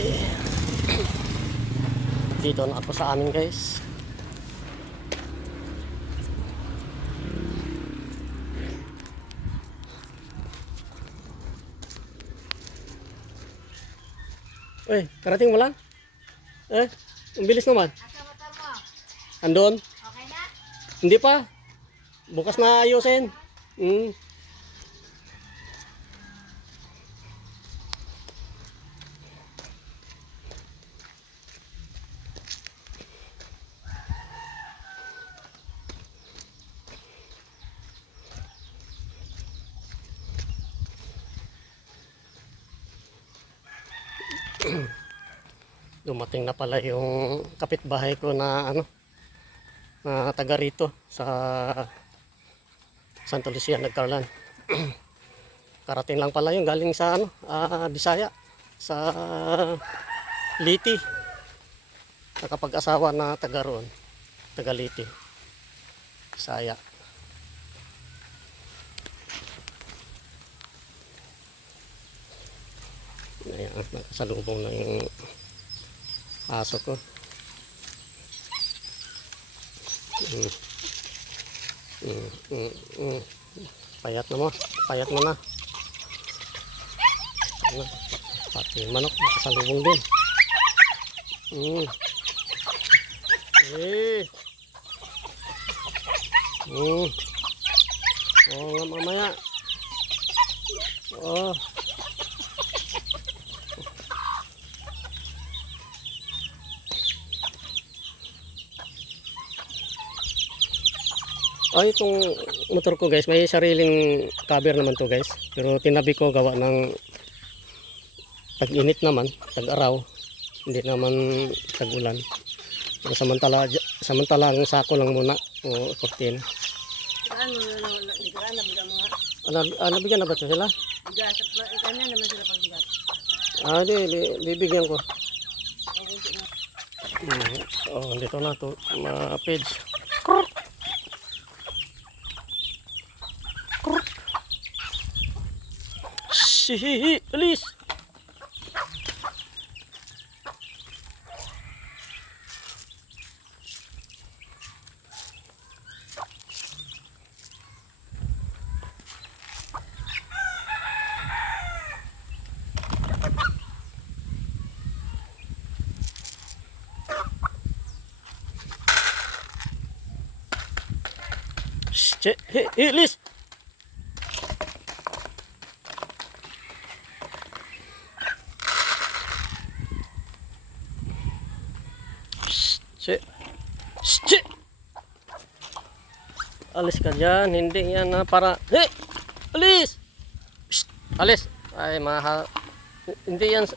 Ay. Dito na ako sa amin, guys. Uy, karating mo lang? Ang bilis naman. Asa motor mo? Andun? Okay na? Hindi pa. Bukas na ayusin. Dumating na pala yung kapitbahay ko na na taga rito sa Santa Lucia, Nagcarlan. Karating lang pala yung galing sa Bisaya, sa Liti. Nakapag-asawa na taga roon, taga Liti, Bisaya. Ayan, nakasalubong na yung aso ko. Payat na mo. Payat mo na. Pati yung manok, nakasalubong din. Nga mamaya. Itong motor ko, guys, may sariling cover naman to, guys. Pero tinabi ko gawa ng tag-init naman, tag-araw. Hindi naman tag-ulan. Pero samantalang sako lang muna o kortina. Nabigyan na ba ito sila? Ganyan naman sila pagbigat. Bibigyan ko. Dito na to, mga page. Hihi, alis. Alis. Alis ka dyan, hindi yan para alis. Alis. Ay mahal. Hindi yan.